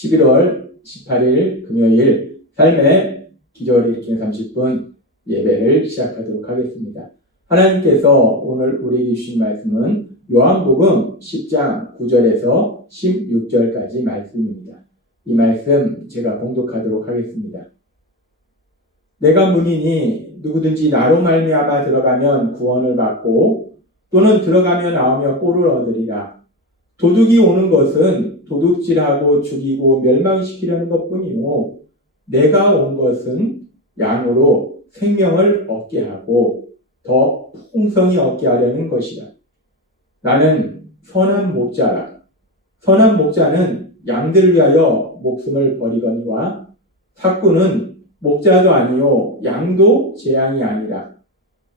11월 18일 금요일 삶의 기적을 일으키는 30분 예배를 시작하도록 하겠습니다. 하나님께서 오늘 우리에게 주신 말씀은 요한복음 10장 9절에서 16절까지 말씀입니다. 이 말씀 제가 봉독하도록 하겠습니다. 내가 문이니 누구든지 나로 말미암아 들어가면 구원을 받고 또는 들어가며 나오며 꼴을 얻으리라. 도둑이 오는 것은 도둑질하고 죽이고 멸망시키려는 것뿐이요 내가 온 것은 양으로 생명을 얻게 하고 더 풍성히 얻게 하려는 것이다. 나는 선한 목자라. 선한 목자는 양들을 위하여 목숨을 버리거니와 삭구는 목자도 아니요 양도 제 양이 아니라.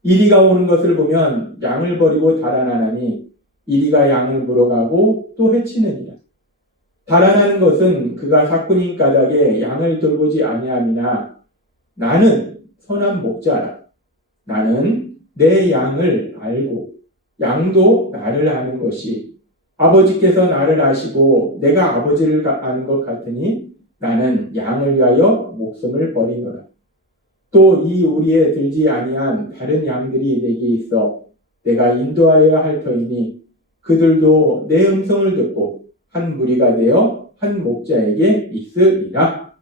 이리가 오는 것을 보면 양을 버리고 달아나나니 이리가 양을 물어가고 또 해치느니라. 달아나는 것은 그가 삭군인 까닭에 양을 돌보지 아니함이나 나는 선한 목자라. 나는 내 양을 알고 양도 나를 아는 것이 아버지께서 나를 아시고 내가 아버지를 아는 것 같으니 나는 양을 위하여 목숨을 버리노라. 또 이 우리에 들지 아니한 다른 양들이 내게 있어 내가 인도하여야 할 터이니 그들도 내 음성을 듣고 한 무리가 되어 한 목자에게 있으리라.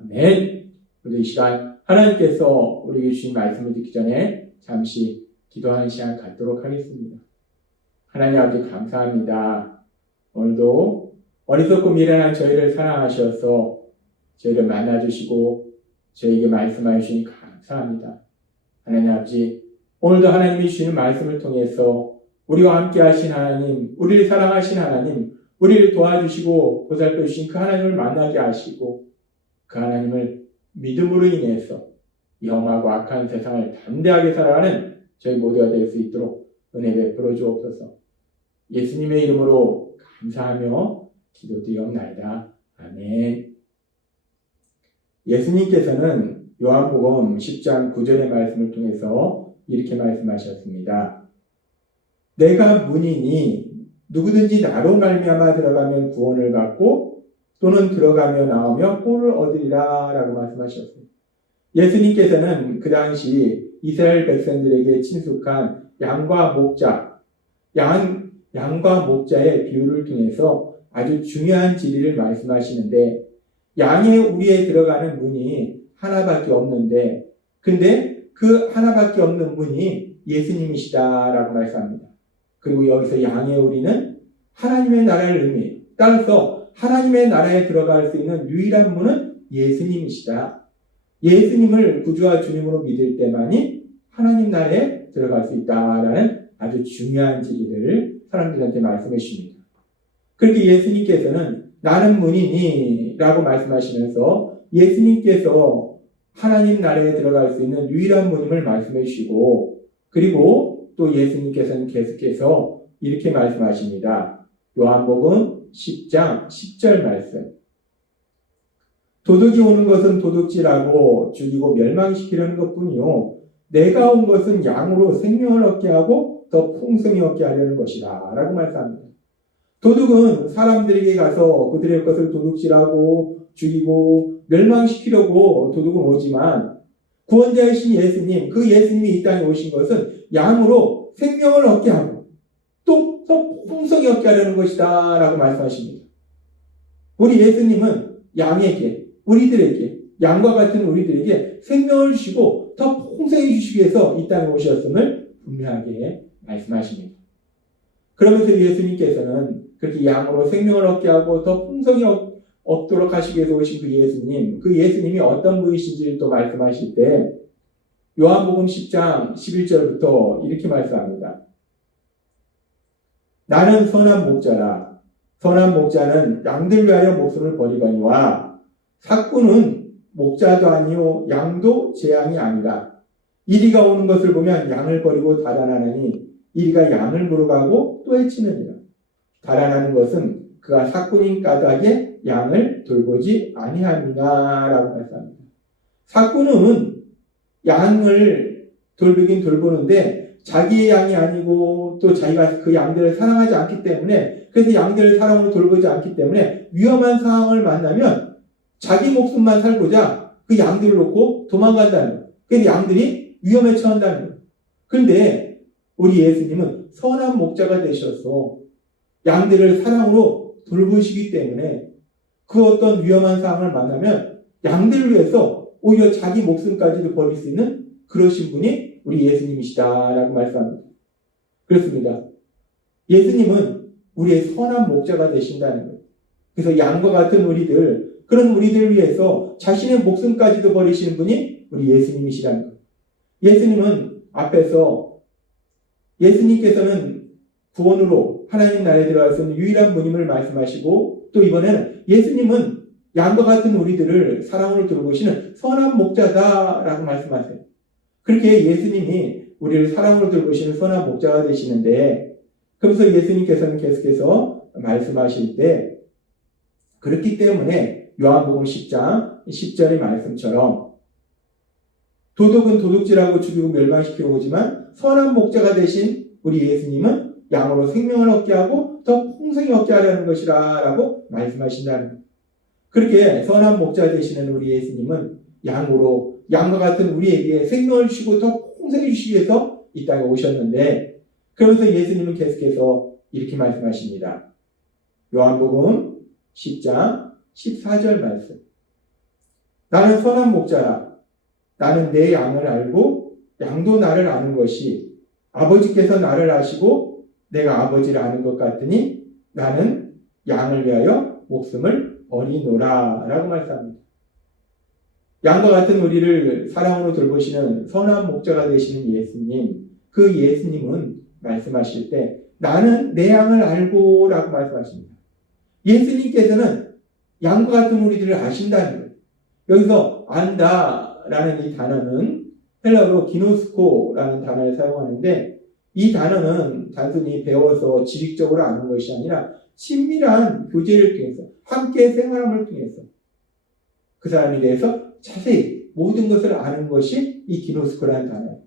아멘. 오늘 이 시간 하나님께서 우리에게 주신 말씀을 듣기 전에 잠시 기도하는 시간 갖도록 하겠습니다. 하나님 아버지 감사합니다. 오늘도 어리석고 미련한 저희를 사랑하셔서 저희를 만나주시고 저희에게 말씀하여 주시니 감사합니다. 하나님 아버지 오늘도 하나님이 주시는 말씀을 통해서 우리와 함께 하신 하나님, 우리를 사랑하신 하나님, 우리를 도와주시고 보살펴 주신 그 하나님을 만나게 하시고 그 하나님을 믿음으로 인해서 영하고 악한 세상을 담대하게 살아가는 저희 모두가 될 수 있도록 은혜 베풀어 주옵소서. 예수님의 이름으로 감사하며 기도드리옵나이다. 아멘. 예수님께서는 요한복음 10장 9절의 말씀을 통해서 이렇게 말씀하셨습니다. 내가 문이니 누구든지 나로 말미암아 들어가면 구원을 받고 또는 들어가며 나오며 꼴을 얻으리라 라고 말씀하셨습니다. 예수님께서는 그 당시 이스라엘 백성들에게 친숙한 양과 목자, 양과 목자의 비유를 통해서 아주 중요한 진리를 말씀하시는데 양의 우리에 들어가는 문이 하나밖에 없는데 근데 그 하나밖에 없는 문이 예수님이시다라고 말씀합니다. 그리고 여기서 양의 우리는 하나님의 나라를 의미해요. 따라서 하나님의 나라에 들어갈 수 있는 유일한 문은 예수님이시다. 예수님을 구주와 주님으로 믿을 때만이 하나님 나라에 들어갈 수 있다라는 아주 중요한 진리를 사람들한테 말씀해 주십니다. 그렇게 예수님께서는 나는 문이니 라고 말씀하시면서 예수님께서 하나님 나라에 들어갈 수 있는 유일한 문임을 말씀해 주시고 그리고 또 예수님께서는 계속해서 이렇게 말씀하십니다. 요한복음 10장 10절 말씀. 도둑이 오는 것은 도둑질하고 죽이고 멸망시키려는 것뿐이요 내가 온 것은 양으로 생명을 얻게 하고 더 풍성히 얻게 하려는 것이다 라고 말씀합니다. 도둑은 사람들에게 가서 그들의 것을 도둑질하고 죽이고 멸망시키려고 도둑은 오지만 구원자이신 예수님, 그 예수님이 이 땅에 오신 것은 양으로 생명을 얻게 하고 또 더 풍성히 얻게 하려는 것이다 라고 말씀하십니다. 우리 예수님은 양에게, 우리들에게, 양과 같은 우리들에게 생명을 주시고 더 풍성히 주시기 위해서 이 땅에 오셨음을 분명하게 말씀하십니다. 그러면서 예수님께서는 그렇게 양으로 생명을 얻게 하고 더 풍성히 얻도록 하시기 위해서 오신 그 예수님이 어떤 분이신지를 또 말씀하실 때 요한복음 10장 11절부터 이렇게 말씀합니다. 나는 선한 목자라. 선한 목자는 양들 위하여 목숨을 버리거니와 삭구는 목자도 아니요 양도 제 양이 아니라. 이리가 오는 것을 보면 양을 버리고 달아나니 이리가 양을 물어가고 또 해치느니라. 달아나는 것은 그가 삭군인 까닭에 양을 돌보지 아니함이나 라고 말씀합니다. 삭군은 양을 돌보긴 돌보는데 자기의 양이 아니고 또 자기가 그 양들을 사랑하지 않기 때문에 그래서 양들을 사랑으로 돌보지 않기 때문에 위험한 상황을 만나면 자기 목숨만 살고자 그 양들을 놓고 도망간다는 거예요. 그래서 양들이 위험에 처한다는 거예요. 그런데 우리 예수님은 선한 목자가 되셔서 양들을 사랑으로 돌보시기 때문에 그 어떤 위험한 상황을 만나면 양들을 위해서 오히려 자기 목숨까지도 버릴 수 있는 그러신 분이 우리 예수님이시다라고 말씀합니다. 그렇습니다. 예수님은 우리의 선한 목자가 되신다는 거예요. 그래서 양과 같은 우리들, 그런 우리들을 위해서 자신의 목숨까지도 버리시는 분이 우리 예수님이시라는 거예요. 예수님은 앞에서 예수님께서는 구원으로 하나님 나라에 들어갈 수 있는 유일한 분임을 말씀하시고 또 이번에는 예수님은 양과 같은 우리들을 사랑으로 돌보시는 선한 목자다라고 말씀하세요. 그렇게 예수님이 우리를 사랑으로 돌보시는 선한 목자가 되시는데 그래서 예수님께서는 계속해서 말씀하실 때 그렇기 때문에 요한복음 10장 10절의 말씀처럼 도둑은 도둑질하고 죽이고 멸망시키고 오지만 선한 목자가 되신 우리 예수님은 양으로 생명을 얻게 하고 더 풍성히 얻게 하려는 것이라 라고 말씀하신다는 거예요. 그렇게 선한 목자 되시는 우리 예수님은 양으로 양과 같은 우리에게 생명을 주시고 더 풍성히 주시기 위해서 이 땅에 오셨는데 그러면서 예수님은 계속해서 이렇게 말씀하십니다. 요한복음 10장 14절 말씀. 나는 선한 목자라. 나는 내 양을 알고 양도 나를 아는 것이 아버지께서 나를 아시고 내가 아버지를 아는 것 같으니 나는 양을 위하여 목숨을 버리노라 라고 말씀합니다. 양과 같은 우리를 사랑으로 돌보시는 선한 목자가 되시는 예수님, 그 예수님은 말씀하실 때 나는 내 양을 알고 라고 말씀하십니다. 예수님께서는 양과 같은 우리들을 아신다는 거예요. 여기서 안다 라는 이 단어는 헬라어로 기노스코라는 단어를 사용하는데 이 단어는 단순히 배워서 지식적으로 아는 것이 아니라 친밀한 교제를 통해서 함께 생활함을 통해서 그 사람에 대해서 자세히 모든 것을 아는 것이 이 기노스코라는 단어예요.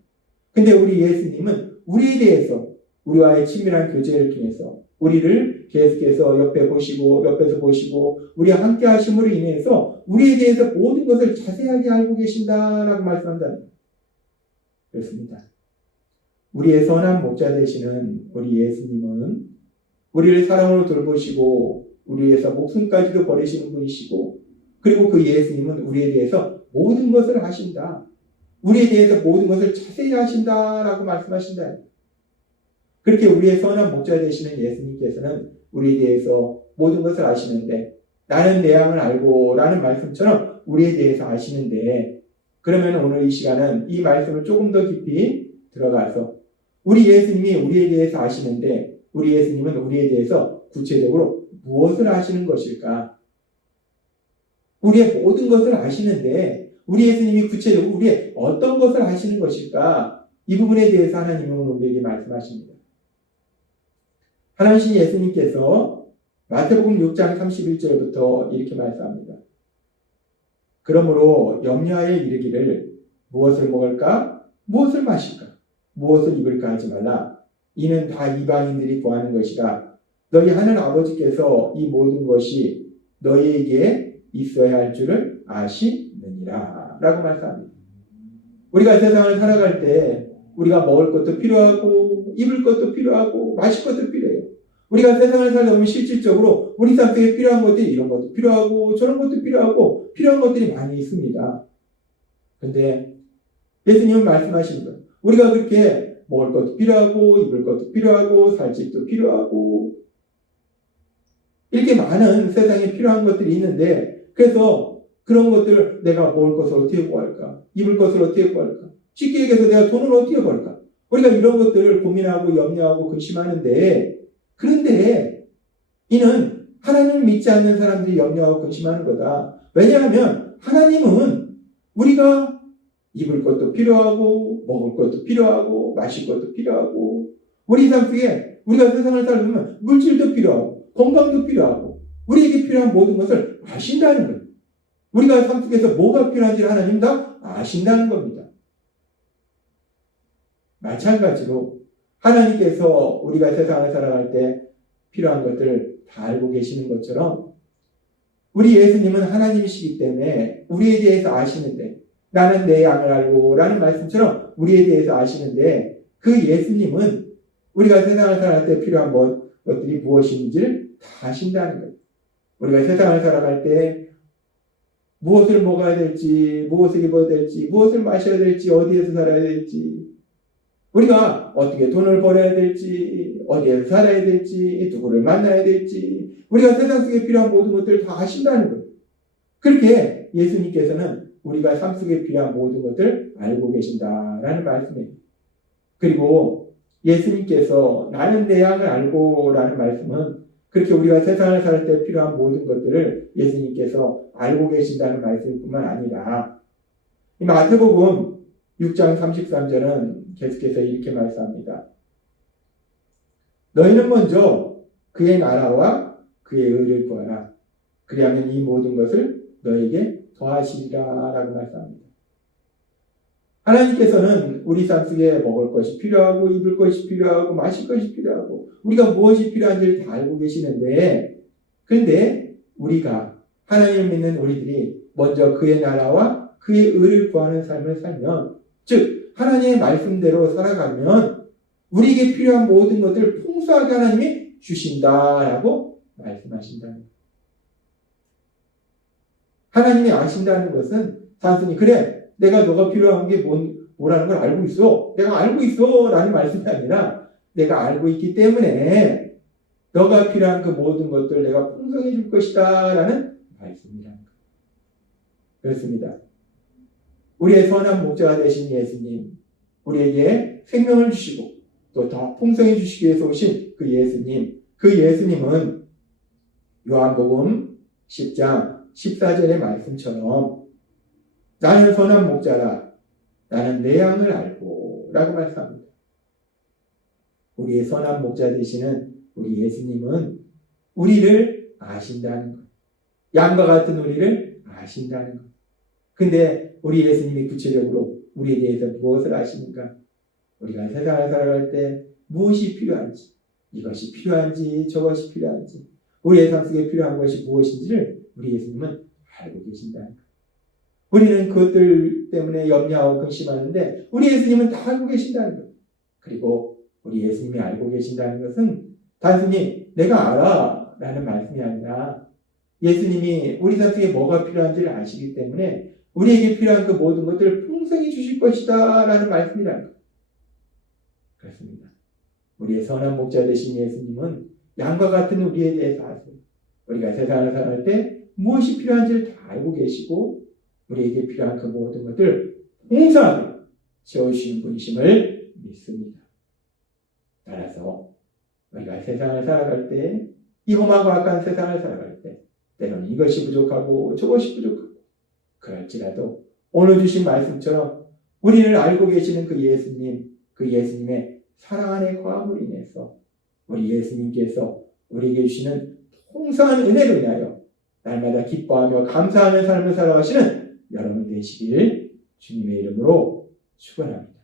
근데 우리 예수님은 우리에 대해서 우리와의 친밀한 교제를 통해서 우리를 계속해서 옆에서 보시고 우리와 함께 하심으로 인해서 우리에 대해서 모든 것을 자세하게 알고 계신다라고 말씀한다는 거예요. 그렇습니다. 우리의 선한 목자 되시는 우리 예수님은 우리를 사랑으로 돌보시고 우리에서 목숨까지도 버리시는 분이시고 그리고 그 예수님은 우리에 대해서 모든 것을 하신다. 우리에 대해서 모든 것을 자세히 하신다라고 말씀하신다. 그렇게 우리의 선한 목자 되시는 예수님께서는 우리에 대해서 모든 것을 아시는데 나는 내 양을 알고 라는 말씀처럼 우리에 대해서 아시는데 그러면 오늘 이 시간은 이 말씀을 조금 더 깊이 들어가서 우리 예수님이 우리에 대해서 아시는데 우리 예수님은 우리에 대해서 구체적으로 무엇을 아시는 것일까? 우리의 모든 것을 아시는데 우리 예수님이 구체적으로 우리의 어떤 것을 아시는 것일까? 이 부분에 대해서 하나님은 우리에게 말씀하십니다. 하나님 예수님께서 마태복음 6장 31절부터 이렇게 말씀합니다. 그러므로 염려하여 이르기를 무엇을 먹을까? 무엇을 마실까? 무엇을 입을까 하지 말라. 이는 다 이방인들이 구하는 것이라. 너희 하늘 아버지께서 이 모든 것이 너희에게 있어야 할 줄을 아시느니라. 라고 말씀합니다. 우리가 세상을 살아갈 때 우리가 먹을 것도 필요하고 입을 것도 필요하고 마실 것도 필요해요. 우리가 세상을 살다 보면 실질적으로 우리 삶 속에 필요한 것들이 이런 것도 필요하고 저런 것도 필요하고 필요한 것들이 많이 있습니다. 그런데 예수님은 말씀하시는 거예요. 우리가 그렇게 먹을 것도 필요하고 입을 것도 필요하고 살 집도 필요하고 이렇게 많은 세상에 필요한 것들이 있는데 그래서 그런 것들을 내가 먹을 것을 어떻게 구할까? 입을 것을 어떻게 구할까? 쉽게 얘기해서 내가 돈을 어떻게 벌까? 우리가 이런 것들을 고민하고 염려하고 근심하는데 그런데 이는 하나님을 믿지 않는 사람들이 염려하고 근심하는 거다. 왜냐하면 하나님은 우리가 입을 것도 필요하고 먹을 것도 필요하고 마실 것도 필요하고 우리 삶 속에 우리가 세상을 살다 보면 물질도 필요하고 건강도 필요하고 우리에게 필요한 모든 것을 아신다는 거예요. 우리가 삶 속에서 뭐가 필요한지 하나님 다 아신다는 겁니다. 마찬가지로 하나님께서 우리가 세상을 살아갈 때 필요한 것들 다 알고 계시는 것처럼 우리 예수님은 하나님이시기 때문에 우리에 대해서 아시는데, 나는 내 양을 알고 라는 말씀처럼 우리에 대해서 아시는데, 그 예수님은 우리가 세상을 살아갈 때 필요한 것들이 무엇인지를 다 아신다는 거예요. 우리가 세상을 살아갈 때 무엇을 먹어야 될지, 무엇을 입어야 될지, 무엇을 마셔야 될지, 어디에서 살아야 될지, 우리가 어떻게 돈을 벌어야 될지, 어디에서 살아야 될지, 누구를 만나야 될지, 우리가 세상 속에 필요한 모든 것들을 다 아신다는 거예요. 그렇게 예수님께서는 우리가 삶 속에 필요한 모든 것들을 알고 계신다라는 말씀이에요. 그리고 예수님께서 나는 내 양을 알고 라는 말씀은 그렇게 우리가 세상을 살 때 필요한 모든 것들을 예수님께서 알고 계신다는 말씀 뿐만 아니라, 이 마태복음 6장 33절은 계속해서 이렇게 말씀합니다. 너희는 먼저 그의 나라와 그의 의를 구하라. 그리하면 이 모든 것을 너에게 더하시리라 라고 말씀합니다. 하나님께서는 우리 삶 속에 먹을 것이 필요하고, 입을 것이 필요하고, 마실 것이 필요하고, 우리가 무엇이 필요한지를 다 알고 계시는데, 그런데 우리가 하나님을 믿는 우리들이 먼저 그의 나라와 그의 의를 구하는 삶을 살면, 즉 하나님의 말씀대로 살아가면 우리에게 필요한 모든 것들을 풍성하게 하나님이 주신다라고 말씀하신다는 거예요. 하나님이 아신다는 것은 단순히 그래, 내가 너가 필요한 게 뭐라는 걸 알고 있어, 내가 알고 있어 라는 말씀이 아니라, 내가 알고 있기 때문에 너가 필요한 그 모든 것들 내가 풍성해 줄 것이다 라는 말씀이라는 거예요. 그렇습니다. 우리의 선한 목자가 되신 예수님, 우리에게 생명을 주시고 또 더 풍성해 주시기 위해서 오신 그 예수님, 그 예수님은 요한복음 10장 14절의 말씀처럼 나는 선한 목자라, 나는 내 양을 알고 라고 말씀합니다. 우리의 선한 목자 되시는 우리 예수님은 우리를 아신다는 것, 양과 같은 우리를 아신다는 것. 근데 우리 예수님이 구체적으로 우리에 대해서 무엇을 아십니까? 우리가 세상을 살아갈 때 무엇이 필요한지, 이것이 필요한지 저것이 필요한지, 우리의 삶 속에 필요한 것이 무엇인지를 우리 예수님은 알고 계신다는 거예요. 우리는 그것들 때문에 염려하고 근심하는데 우리 예수님은 다 알고 계신다는 거예요. 그리고 우리 예수님이 알고 계신다는 것은 단순히 내가 알아 라는 말씀이 아니라, 예수님이 우리 삶 속에 뭐가 필요한지를 아시기 때문에 우리에게 필요한 그 모든 것들을 풍성히 주실 것이다 라는 말씀이라는 거예요. 그렇습니다. 우리의 선한 목자 되신 예수님은 양과 같은 우리에 대해서 아세요. 우리가 세상을 살아갈 때 무엇이 필요한지를 다 알고 계시고 우리에게 필요한 그 모든 것들을 풍성하게 채워주시는 분이심을 믿습니다. 따라서 우리가 세상을 살아갈 때, 이 험하고 악한 세상을 살아갈 때 때로는 이것이 부족하고 저것이 부족하고, 그럴지라도 오늘 주신 말씀처럼 우리를 알고 계시는 그 예수님, 그 예수님의 사랑 안에 거함으로 인해서 우리 예수님께서 우리에게 주시는 풍성한 은혜로 인하여 날마다 기뻐하며 감사하며 삶을 살아가시는 여러분 되시길 주님의 이름으로 축원합니다.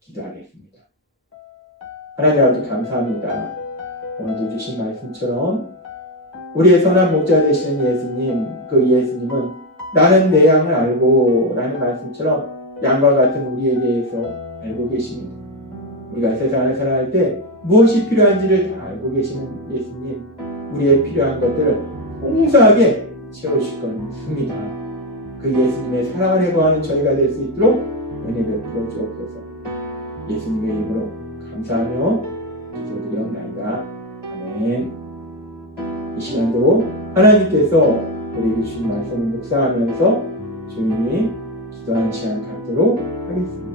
기도하겠습니다. 하나님 아버지 감사합니다. 오늘도 주신 말씀처럼 우리의 선한 목자 되시는 예수님, 그 예수님은 나는 내 양을 알고 라는 말씀처럼 양과 같은 우리에 대해서 알고 계십니다. 우리가 세상을 살아갈 때 무엇이 필요한지를 다 알고 계시는 예수님, 우리의 필요한 것들을 풍성하게 채워주실 것 믿습니다. 그 예수님의 사랑 안에 거하는 저희가 될 수 있도록 은혜 베풀어 주옵소서. 예수님의 이름으로 감사하며 기도드리옵나이다. 아멘. 이 시간도 하나님께서 우리에게 주신 말씀을 묵상하면서 조용히 기도하는 시간 갖도록 하겠습니다.